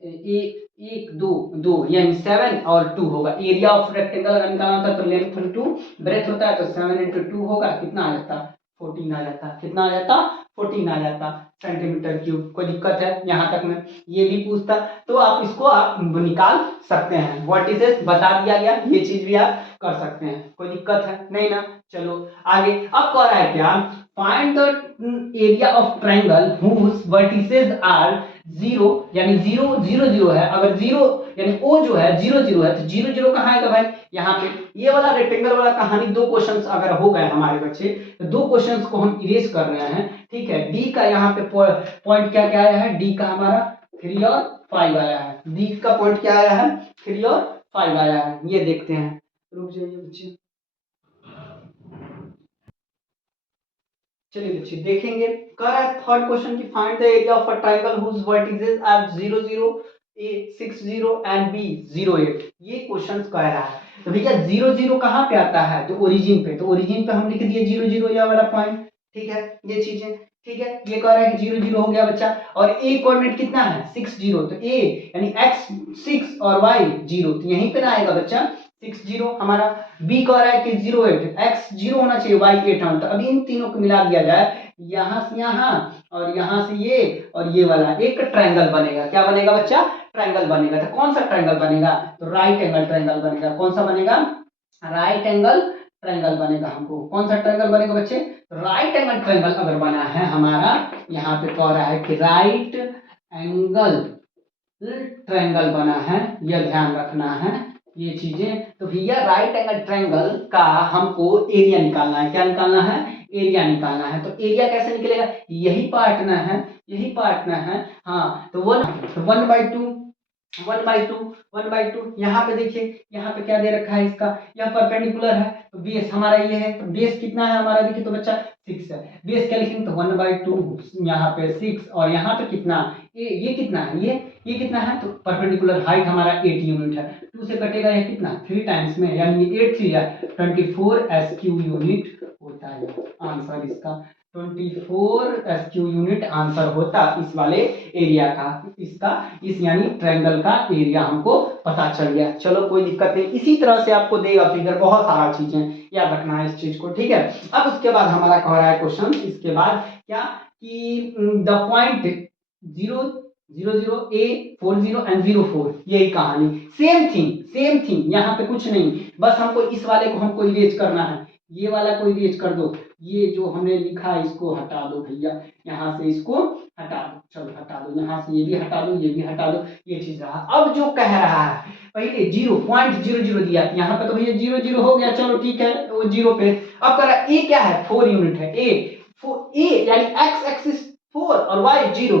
एक दो दो यानी 7 और 2 होगा। एरिया ऑफ रेक्टेंगल अगर निकालना होता है तो लेंथ 2 ब्रेथ होता है तो 7 इंटू 2 होगा, कितना आ जाता, 14 आ जाता। कितना आ जाता, 14 आ जाता सेंटीमीटर क्यूब। कोई दिक्कत है यहाँ तक में? ये भी पूछता तो आप इसको आप निकाल सकते हैं। वर्टिसेस बता दिया गया, ये चीज भी आप कर सकते हैं, कोई दिक्कत है नहीं ना। चलो आगे, अब कह रहा है क्या, find the area of triangle whose vertices are 0 यानी 0 0 0 है। अगर 0 यानी ओ जो है 0 0 है तो 0 0 कहाँ आएगा भाई, यहाँ पे। ये वाला रेक्टेंगल वाला कहानी, दो क्वेश्चंस अगर हो गए हमारे बच्चे तो दो क्वेश्चंस को हम इरेज कर रहे हैं, ठीक है। डी का यहाँ पे पॉइंट क्या क्या आया है, डी का हमारा 3 और 5 आया है। डी का पॉइंट क्या आया है, 3 और 5 आया है। ये देखते हैं, रुक जाइए बच्चे, चलिए बच्चे देखेंगे। कह रहा है थर्ड क्वेश्चन की find the area of a triangle whose vertices are 0 0 A 6 0 and B 0 8। ये क्वेश्चन कह रहा है। तो भैया 0 0 कहाँ पे आता है, तो ओरिजिन पे। तो ओरिजिन पे हम लिख दिए 0 0 या वाला पॉइंट, ठीक है। ये चीजें ठीक है। ये कह रहा है कि 0 0 हो गया बच्चा, और ए कोऑर्डिनेट कितना है 6 0, तो ए यानी x 6 और y 0, तो यहीं पे ना आएगा बच्चा 6 0 हमारा। बी कह रहा है कि 0 8, x 0 होना चाहिए, y 8 होना। तो अभी इन तीनों को मिला दिया जाए, यहाँ से यहाँ और यहाँ से ये और ये वाला एक ट्रायंगल बनेगा। क्या बनेगा बच्चा, ट्रायंगल बनेगा। तो कौन सा ट्रायंगल बनेगा, तो राइट एंगल ट्रायंगल बनेगा। कौन सा बनेगा, राइट एंगल ट्रायंगल बनेगा। हमको कौन सा ट्रायंगल बनेगा बच्चे, राइट एंगल ट्रायंगल अगर बना है हमारा, यहाँ पे कह रहा है कि राइट एंगल ट्रायंगल बना है, यह ध्यान रखना है ये चीजें। तो भैया राइट एंगल ट्रायंगल का हमको एरिया निकालना है। क्या निकालना है, एरिया निकालना है। तो एरिया कैसे निकलेगा, यही पार्टनर है, यही पार्टनर है। हाँ तो 1/2 यहाँ पे देखिए, यहाँ पे क्या दे रखा है इसका, यह परपेंडिकुलर है। तो बेस हमारा ये है, तो बेस कितना है हमारा, देखिए तो बच्चा 6 है। बेस क्या लिखेंगे, तो 1/2 यहाँ पे 6 और यहाँ पे कितना, ये कितना है, ये कितना है, तो परपेंडिकुलर हाइट हमारा 8 यूनिट है। 2 से कटेगा ये कितना, 3 टाइम्स में, यानी 8 3 या 24 SQ यूनिट होता है आंसर इसका। 24 SQ यूनिट आंसर होता इस वाले एरिया का, इसका इस यानी ट्रायंगल का एरिया हमको पता चल गया। चलो कोई दिक्कत नहीं, इसी तरह से आपको देगा फिगर, बहुत सारा चीजें याद रखना है इस चीज को, ठीक है। अब उसके बाद हमारा कह रहा है क्वेश्चन, इसके बाद क्या कि द पॉइंट 0 0 0 A 4 0 एंड 0 4, यही कहानी, सेम थिंग। यहाँ पे कुछ नहीं, बस हमको इस वाले को हमको इरेज करना है। ये वाला को इरेज कर दो, ये जो हमने लिखा है इसको हटा दो भैया, यहाँ से इसको हटा दो। चलो हटा दो, यहाँ से ये भी हटा दो, ये भी हटा दो। ये चीज रहा। अब जो कह रहा है, पहले 0.00 दिया, यहाँ पे तो भैया 0 0 हो गया, चलो ठीक है वो 0 पे। अब कह रहा है ए क्या है, 4 यूनिट है। ए यानी एक्स एक्सिस 4 और वाई 0,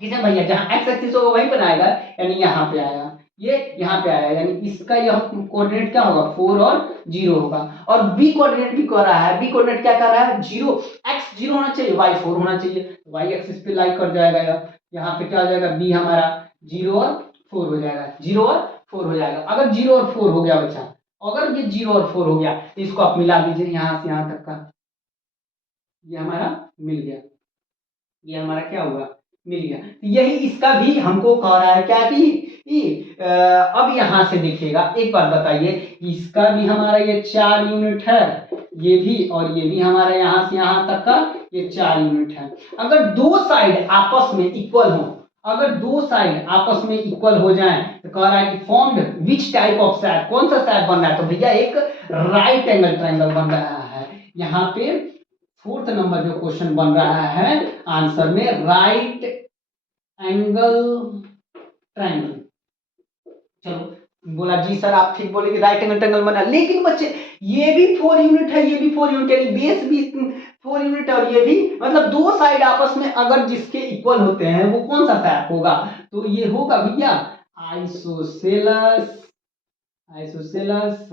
किसे भैया, जहाँ एक्स एक्सिस होगा वहीं पर आएगा, यानी यहाँ पे आया, ये यहाँ पे आया, यानी इसका यह कोऑर्डिनेट क्या होगा, 4 और 0 होगा। और बी कोऑर्डिनेट भी कह रहा है, बी कोऑर्डिनेट क्या कर रहा है, 0 x 0 होना चाहिए, y 4 होना चाहिए। y एक्सिस पे लाई कर जाएगा, यहाँ पे क्या हो जाएगा, बी हमारा 0 और 4 हो जाएगा, 0 और 4 हो जाएगा। अगर 0 और 4 हो गया बच्चा, अगर ये 0 और 4 हो गया तो इसको आप मिला दीजिए, यहाँ से यहाँ तक का ये हमारा मिल गया, ये हमारा क्या हुआ, मिल गया। यही इसका भी हमको कह रहा है क्या कि अब यहां से देखिएगा, एक बार बताइए, इसका भी हमारा ये 4 यूनिट है, ये भी, और ये भी हमारा यहां से यहां तक का ये 4 यूनिट है। अगर दो साइड आपस में इक्वल हो, अगर दो साइड आपस में इक्वल हो जाए तो कह रहा है कि formed which type of SAP, कौन सा सैप बन रहा है, तो भैया एक राइट एंगल ट्रायंगल बन रहा है। यहाँ पे 4th नंबर जो क्वेश्चन बन रहा है आंसर में, राइट एंगल ट्रायंगल। चलो बोला जी सर आप ठीक बोले कि राइट एंगल ट्रायंगल बना, लेकिन बच्चे ये भी 4 यूनिट है, ये भी 4 यूनिट, यानी बेस भी 4 यूनिट और ये भी, मतलब दो साइड आपस में अगर जिसके इक्वल होते हैं वो कौन सा सैप होगा, तो ये होगा भैया आइसोसेलस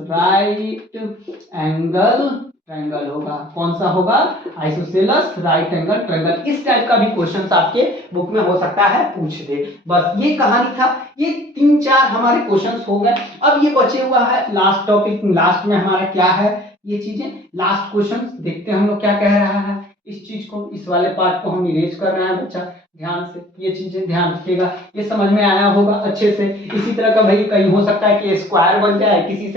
राइट एंगल ट्रायंगल होगा। कौन सा होगा, आइसोसेलस राइट एंगल ट्रायंगल। इस टाइप का भी क्वेश्चन आपके बुक में हो सकता है, पूछ दे। बस ये कहानी था, ये 3-4 हमारे क्वेश्चंस हो गए। अब ये बचे हुआ है लास्ट टॉपिक, लास्ट में हमारा क्या है, ये चीजें लास्ट क्वेश्चन देखते हैं हम लोग क्या कह रहा है। इस चीज को, इस वाले पार्ट को हम इरेज कर रहे हैं बच्चा, ध्यान से ये चीजें ध्यान रखिएगा। ये समझ में आया होगा अच्छे से। इसी तरह का भाई कहीं हो सकता है कि स्क्वायर बन जाए किसी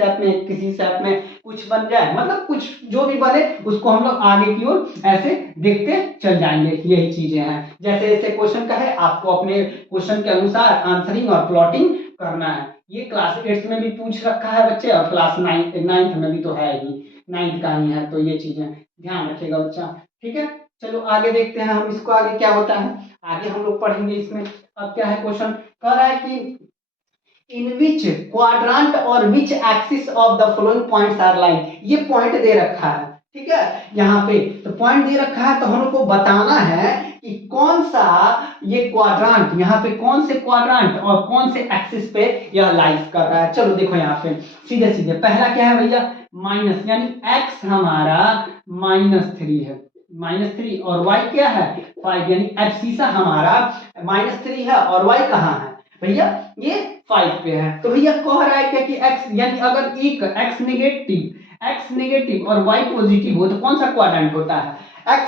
शेप में कुछ बन जाए, मतलब कुछ जो भी बने उसको हम लोग आगे की ओर ऐसे देखते चल जाएंगे। यही चीजें हैं, जैसे जैसे क्वेश्चन का है आपको अपने क्वेश्चन के अनुसार आंसरिंग और प्लॉटिंग करना है। ये क्लास 8 में भी पूछ रखा है बच्चे, और क्लास 9th में भी तो है ही, 9th का ही है, तो ये चीजें ध्यान रखिएगा बच्चा। ठीक है, चलो आगे देखते हैं हम इसको, आगे क्या होता है आगे हम लोग पढ़ेंगे इसमें। अब क्या है क्वेश्चन कह रहा है कि इन विच क्वाड्रांट और which axis of the following points are line. ये पॉइंट दे रखा है, ठीक है, यहाँ पे तो पॉइंट दे रखा है, तो हमको बताना है कि कौन सा ये क्वाड्रांट, यहाँ पे कौन से क्वाड्रांट और कौन से एक्सिस पे यह लाइज कर रहा है। चलो देखो यहाँ पे सीधे सीधे पहला क्या है भैया, माइनस, यानी x हमारा -3 है, -3, और y क्या है 5, यानी एब्सिसा हमारा -3 है और y कहाँ है भैया, ये 5 पे है। तो भैया कह रहा है क्या कि x, यानी अगर एक x नेगेटिव और y पॉजिटिव हो तो कौन सा क्वाड्रेंट होता है, x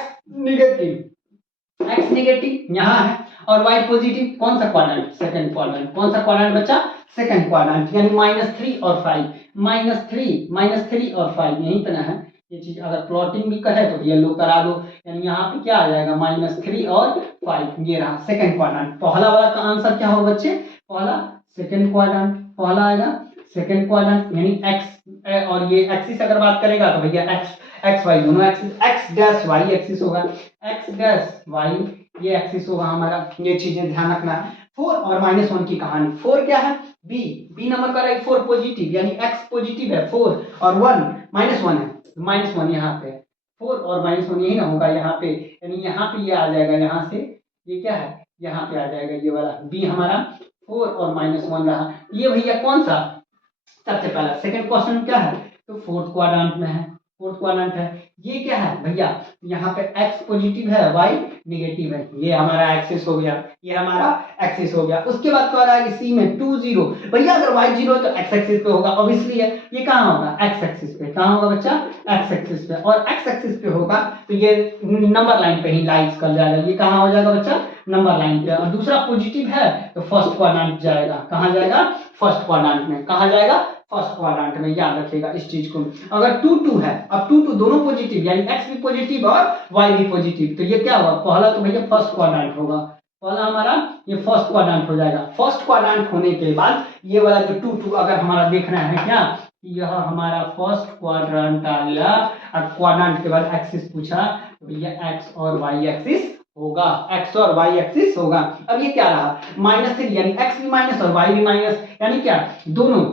नेगेटिव यहाँ है और y पॉजिटिव, कौन सा क्वाड्रेंट, सेकंड क्वाड्रेंट। कौन सा क्वाड्रेंट बच्चा, सेकंड क्वाड्रेंट, यानी -3 और 5, -3 और 5 यहीं पे ना है। ये चीज अगर प्लॉटिंग भी कहे तो येलो करा दो, यानी यहाँ पे क्या आ जाएगा -3 और 5, ये रहा सेकंड क्वाड्रेंट। पहला वाला का आंसर क्या होगा बच्चे, पहला सेकंड क्वाड्रेंट, पहला आएगा सेकंड क्वाड्रेंट, यानी x, और ये एक्सिस अगर बात करेगा तो भैया x y दोनों axis, x dash y axis होगा, x डैश y ये एक्सिस होगा हमारा। ये चीजें ध्यान रखना है। 4 और -1 की कहानी, 4 क्या है, b नंबर का राइट, 4 पॉजिटिव, यानी x पॉजिटिव है 4 और 1 -1 है, -1 यहाँ पे 4 और -1 यही ना होगा यहाँ पे, यानी यहाँ पे ये आ जाएगा, यहाँ से ये क्या है, यहाँ पे आ जाएगा ये वाला b हमारा 4 और -1 रहा। ये भैया कौन सा, सबसे पहला सेकंड क्वेश्चन क्या है, तो फोर्थ क्वाड्रेंट में है, फोर्थ क्वाड्रेंट है। ये क्या है भैया, यहाँ पे x पॉजिटिव है y नेगेटिव है, ये हमारा एक्सिस हो गया, ये हमारा एक्सिस हो गया। उसके बाद कह रहा है कि सी में 2 0, भैया अगर y 0 है तो x एक्सिस पे होगा, ऑब्वियसली है। ये कहाँ होगा, x एक्सिस पे, कहाँ होगा बच्चा, x एक्सिस पे, और x एक्सिस पे होगा तो ये नंबर लाइन पे ही लाइज कर जाएगा। ये कहाँ हो जाएगा बच्चा, नंबर लाइन पे। और दूसरा पॉजिटिव है तो फर्स्ट क्वाड्रेंट जाएगा, कहाँ जाएगा, फर्स्ट क्वाड्रेंट में, कहाँ जाएगा, फर्स्ट क्वाड्रेंट में। याद रखिएगा इस चीज को। अगर 2 2 है, अब 2 2 दोनों पॉजिटिव, यानी x भी पॉजिटिव और y भी पॉजिटिव, तो ये क्या होगा, पहला तो भैया फर्स्ट क्वाड्रेंट होगा, पहला हमारा ये फर्स्ट क्वाड्रेंट हो जाएगा। फर्स्ट क्वाड्रेंट होने के बाद ये वाला जो 2 2 अगर हमारा देखना है क्या, यह हमारा फर्स्ट क्वाड्रेंट आ गया, और क्वाड्रेंट के बाद एक्सिस पूछा तो भैया x और y एक्सिस होगा, x और y एक्सिस होगा। अब ये क्या रहा, -3, यानी x भी माइनस और y भी माइनस, यानी क्या दोनों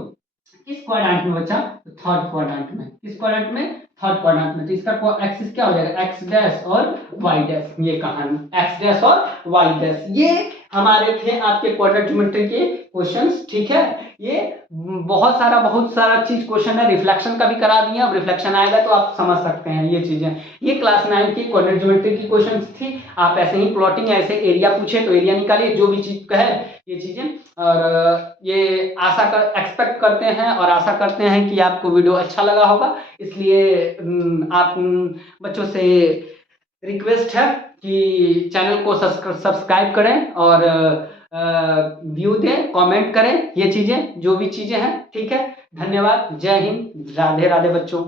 किस क्वाड्रेंट में बच्चा, तो थर्ड क्वाड्रेंट में। किस क्वाड्रेंट में, थर्ड क्वाड्रेंट में। तो इसका एक्सिस क्या हो जाएगा, x डैश और y डैश, ये कहानी x डैश और y डैश। ये हमारे थे आपके क्वाड्रेंट ज्योमेट्री के क्वेश्चंस, ठीक है। ये बहुत सारा चीज क्वेश्चन है, रिफ्लेक्शन का भी करा दिया, अब रिफ्लेक्शन आएगा तो आप समझ सकते हैं ये चीजें। ये क्लास 9 की क्वाड्रेंट ज्योमेट्री की क्वेश्चंस थी। आप ऐसे ही प्लॉटिंग, ऐसे एरिया पूछे तो एरिया निकालिए, जो भी चीज कहे ये चीजें। और ये एक्सपेक्ट करते हैं और आशा करते हैं कि आपको वीडियो अच्छा लगा होगा। इसलिए आप बच्चों से रिक्वेस्ट है कि चैनल को सब्सक्राइब करें और व्यू दें, कमेंट करें, ये चीजें जो भी चीजें हैं, ठीक है। धन्यवाद, जय हिंद, राधे राधे बच्चों।